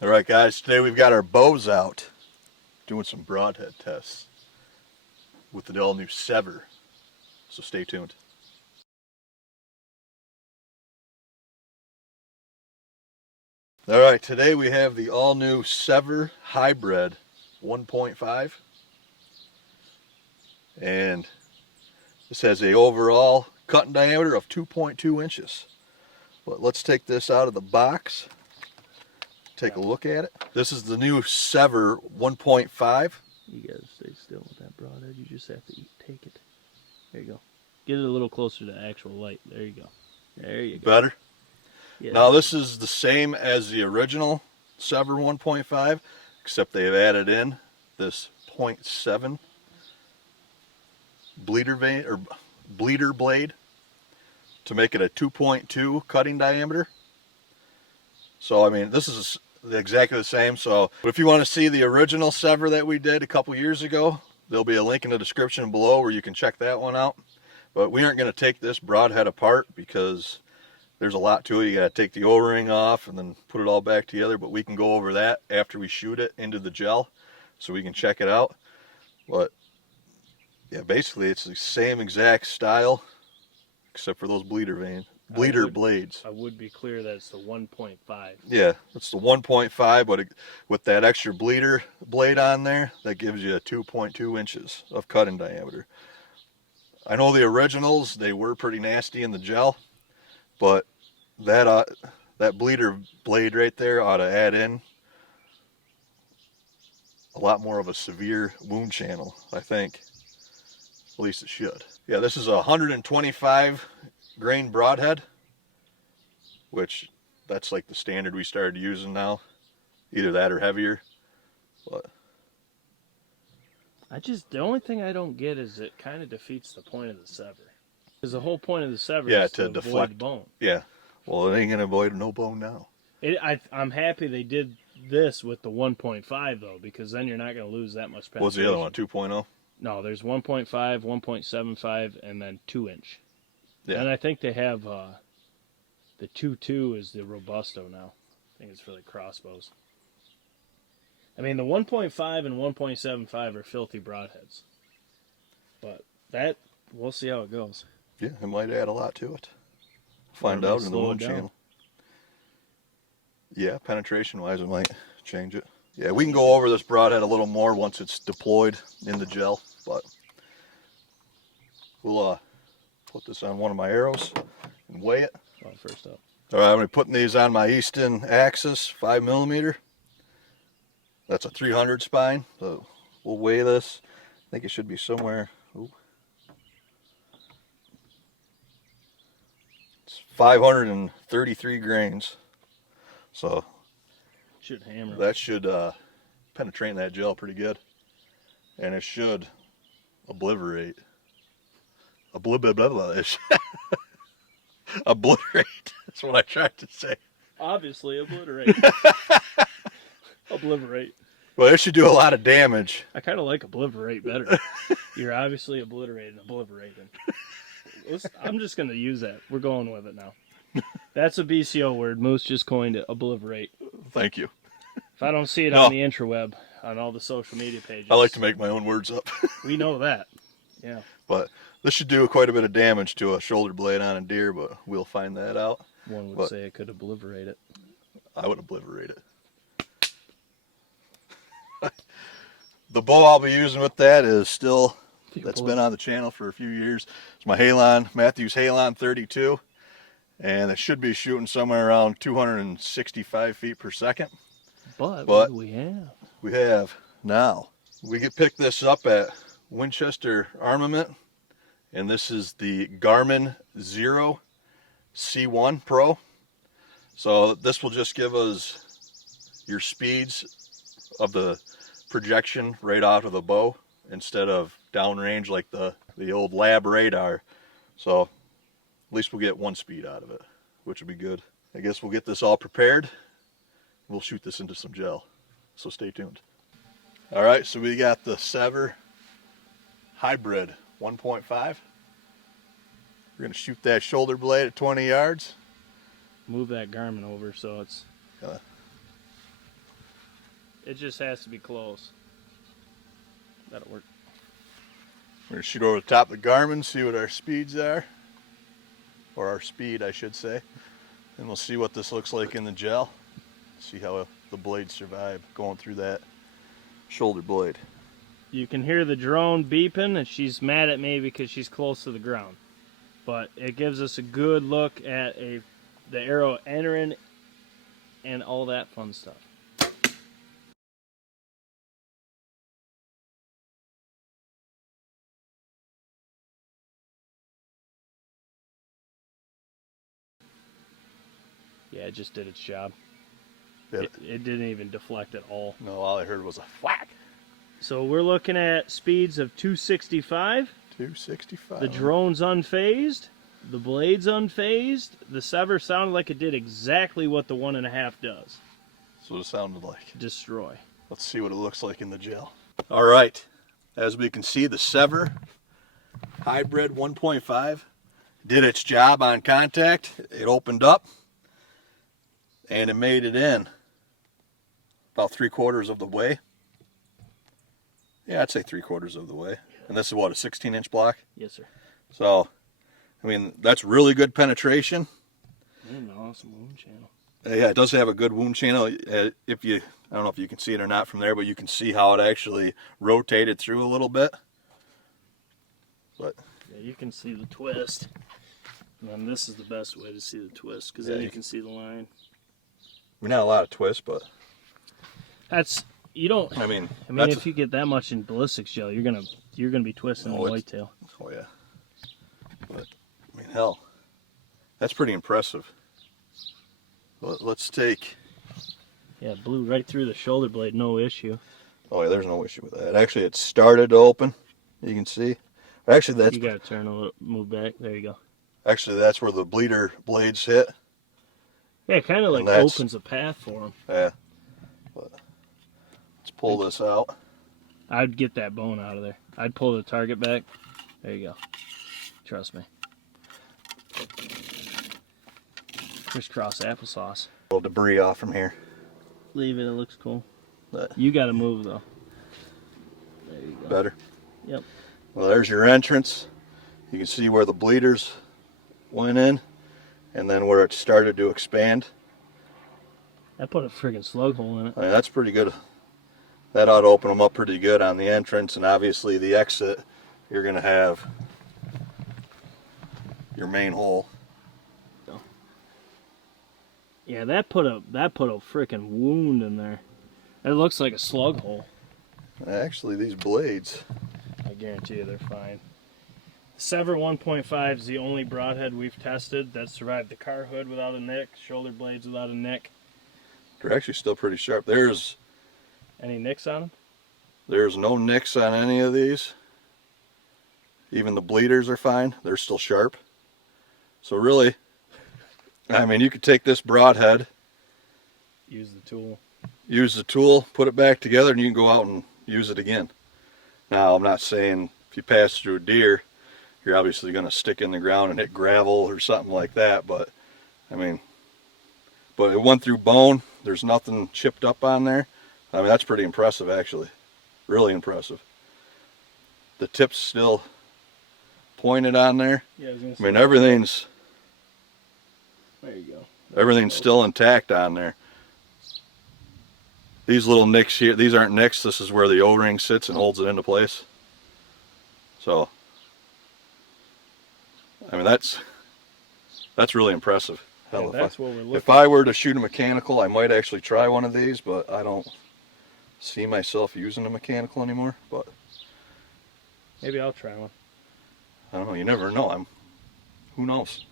All right, guys, today we've got our bows out doing some broadhead tests with the all new Sevr. So stay tuned. All right, today we have the all new Sevr Hybrid 1.5. And this has a overall cutting diameter of 2.2 inches. But let's take this out of the box. Take a look at it. This is the new Sevr 1.5. You gotta stay still with that broadhead. You just have to take it. There you go. Get it a little closer to actual light. There you go. There you go. Better? Yeah. Now this is the same as the original Sevr 1.5, except they've added in this 0.7 bleeder blade to make it a 2.2 cutting diameter. So I mean, this is exactly the same. So if you want to see the original Sevr that we did a couple years ago, there'll be a link in the description below where you can check that one out. But we aren't going to take this broadhead apart because there's a lot to it. You got to take the O-ring off and then put it all back together. But we can go over that after we shoot it into the gel so we can check it out. But yeah, basically it's the same exact style except for those bleeder blades. I would be clear that it's the 1.5. Yeah, it's the 1.5, but with that extra bleeder blade on there, that gives you a 2.2 inches of cutting diameter. I know the originals, they were pretty nasty in the gel, but that bleeder blade right there ought to add in a lot more of a severe wound channel, I think. At least it should. Yeah, this is a 125 grain broadhead, which that's like the standard we started using now. Either that or heavier. But the only thing I don't get is it kind of defeats the point of the Sevr. Because the whole point of the Sevr is to avoid bone. Yeah. Well, it ain't gonna avoid no bone now. I'm happy they did this with the 1.5 though, because then you're not going to lose that much penetration. What's the other one? 2.0? No, there's 1.5, 1.75, and then 2-inch. Yeah. And I think they have the 2.2 is the Robusto now. I think it's for like crossbows. I mean, the 1.5 and 1.75 are filthy broadheads. But that, we'll see how it goes. Yeah, it might add a lot to it. Find out in the wound channel. Yeah, penetration-wise, it might change it. Yeah, we can go over this broadhead a little more once it's deployed in the gel, but we'll put this on one of my arrows and weigh it. Well, first up. All right, I'm going to be putting these on my Easton Axis 5mm. That's a 300 spine, so we'll weigh this. I think it should be somewhere. Ooh. It's 533 grains. So should hammer. That should penetrate in that gel pretty good. And it should obliterate. Obliterate. That's what I tried to say. Obviously, obliterate. Obliterate. Well, it should do a lot of damage. I kind of like obliterate better. You're obviously obliterating. I'm just going to use that. We're going with it now. That's a BCO word. Moose just coined it. Obliterate. Thank you. If I don't see it on the interweb, on all the social media pages. I like to make my own words up. We know that. Yeah. But this should do quite a bit of damage to a shoulder blade on a deer, but we'll find that out. One would say it could obliterate it. I would obliterate it. The bow I'll be using with that is still, that's been on the channel for a few years. It's my halon, Mathews Halon 32. And it should be shooting somewhere around 265 feet per second. But what do we have? We have now. We get picked this up at Winchester Armament. And this is the Garmin Zero C1 Pro. So this will just give us your speeds of the projection right out of the bow instead of downrange like the old lab radar. So at least we'll get one speed out of it, which would be good. I guess we'll get this all prepared. We'll shoot this into some gel. So stay tuned. All right, so we got the Sevr Hybrid 1.5. We're going to shoot that shoulder blade at 20 yards. Move that Garmin over so it's It just has to be close. That'll work. We're going to shoot over the top of the Garmin, see what our speeds are. Or our speed, I should say. And we'll see what this looks like in the gel. See how the blades survive going through that shoulder blade. You can hear the drone beeping, and she's mad at me because she's close to the ground. But it gives us a good look at the arrow entering and all that fun stuff. Yeah, it just did its job. It didn't even deflect at all. No, all I heard was a whack. So we're looking at speeds of 265. 265. The drone's unfazed. The blade's unfazed. The Sevr sounded like it did exactly what the 1.5 does. That's what it sounded like. Destroy. Let's see what it looks like in the gel. All right. As we can see, the Sevr Hybrid 1.5 did its job on contact. It opened up and it made it in about 3/4 of the way. Yeah, I'd say 3/4 of the way. And this is what, a 16-inch block? Yes, sir. So, I mean, that's really good penetration. And an awesome wound channel. Yeah, it does have a good wound channel. If you, I don't know if you can see it or not from there, but you can see how it actually rotated through a little bit. But yeah, you can see the twist. And then this is the best way to see the twist, because then you can see the line. I mean, not a lot of twist, but that's you don't. I mean, if you get that much in ballistics gel, you're gonna be twisting the whitetail. Oh yeah. But I mean, hell, that's pretty impressive. Let's take. Yeah, blew right through the shoulder blade, no issue. Oh yeah, there's no issue with that. Actually, it started to open. You can see. Actually, that's. You gotta turn a little, move back. There you go. Actually, that's where the bleeder blades hit. Yeah, it kind of like opens a path for them. Yeah. But let's pull this out. I'd get that bone out of there. I'd pull the target back. There you go. Trust me. Crisscross applesauce. A little debris off from here. Leave it. It looks cool. But you got to move though. There you go. Better. Yep. Well, there's your entrance. You can see where the bleeders went in, and then where it started to expand. I put a friggin' slug hole in it. I mean, that's pretty good. That ought to open them up pretty good on the entrance, and obviously the exit, you're going to have your main hole. Yeah, that put a freaking wound in there. It looks like a slug hole. Actually, these blades, I guarantee you they're fine. Sevr 1.5 is the only broadhead we've tested that survived the car hood without a nick, shoulder blades without a nick. they're actually still pretty sharp. There's any nicks on them? There's no nicks on any of these. Even the bleeders are fine. They're still sharp. So really, I mean, you could take this broadhead, use the tool, put it back together, and you can go out and use it again. Now, I'm not saying if you pass through a deer, you're obviously going to stick in the ground and hit gravel or something like that, but I mean, but it went through bone. There's nothing chipped up on there. I mean, that's pretty impressive, actually. Really impressive. The tip's still pointed on there. Yeah, I mean, everything's there you go. Everything's still intact on there. These little nicks here, these aren't nicks. This is where the O-ring sits and holds it into place. So, I mean, that's really impressive. Hell, yeah, that's what we're looking if I were to shoot a mechanical, I might actually try one of these, but I don't see myself using a mechanical anymore. But maybe I'll try one. I don't know. You never know. Who knows?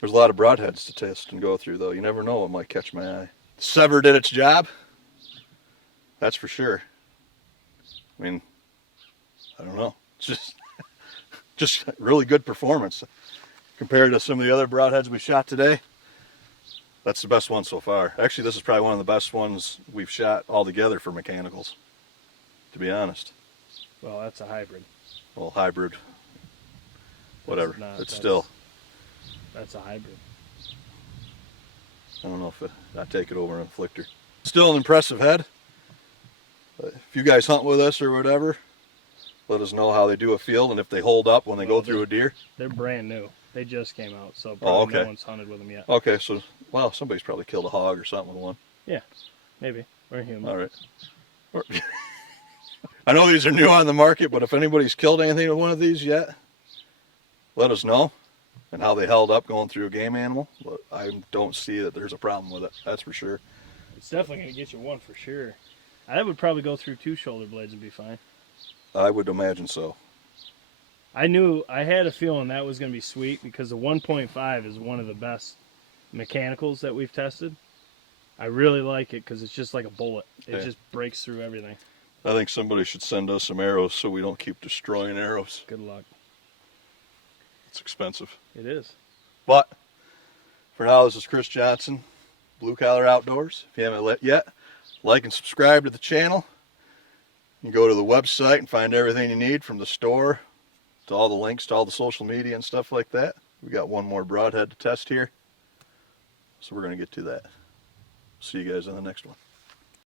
There's a lot of broadheads to test and go through, though. You never know what might catch my eye. Sevr did its job. That's for sure. I mean, I don't know. It's just really good performance compared to some of the other broadheads we shot today. That's the best one so far. Actually, this is probably one of the best ones we've shot altogether for mechanicals, to be honest. Well, that's a hybrid. Well, hybrid, whatever. It's still. That's a hybrid. I don't know if I take it over an inflictor. Still an impressive head. you guys hunt with us or whatever, let us know how they do a field and if they hold up when they go through a deer. They're brand new. They just came out, so probably okay. no one's hunted with them yet. Okay, so, well, somebody's probably killed a hog or something with one. Yeah, maybe. We're human. All right. I know these are new on the market, but if anybody's killed anything with one of these yet, let us know and how they held up going through a game animal. But I don't see that there's a problem with it, that's for sure. It's definitely going to get you one for sure. I would probably go through 2 shoulder blades and be fine. I would imagine so. I had a feeling that was going to be sweet because the 1.5 is one of the best mechanicals that we've tested. I really like it because it's just like a bullet. It just breaks through everything. I think somebody should send us some arrows so we don't keep destroying arrows. Good luck. It's expensive. It is. But for now, this is Chris Johnson, Blue Collar Outdoors. If you haven't yet, like and subscribe to the channel. You can go to the website and find everything you need from the store to all the links to all the social media and stuff like that. We got one more broadhead to test here, so we're going to get to that. See you guys in the next one.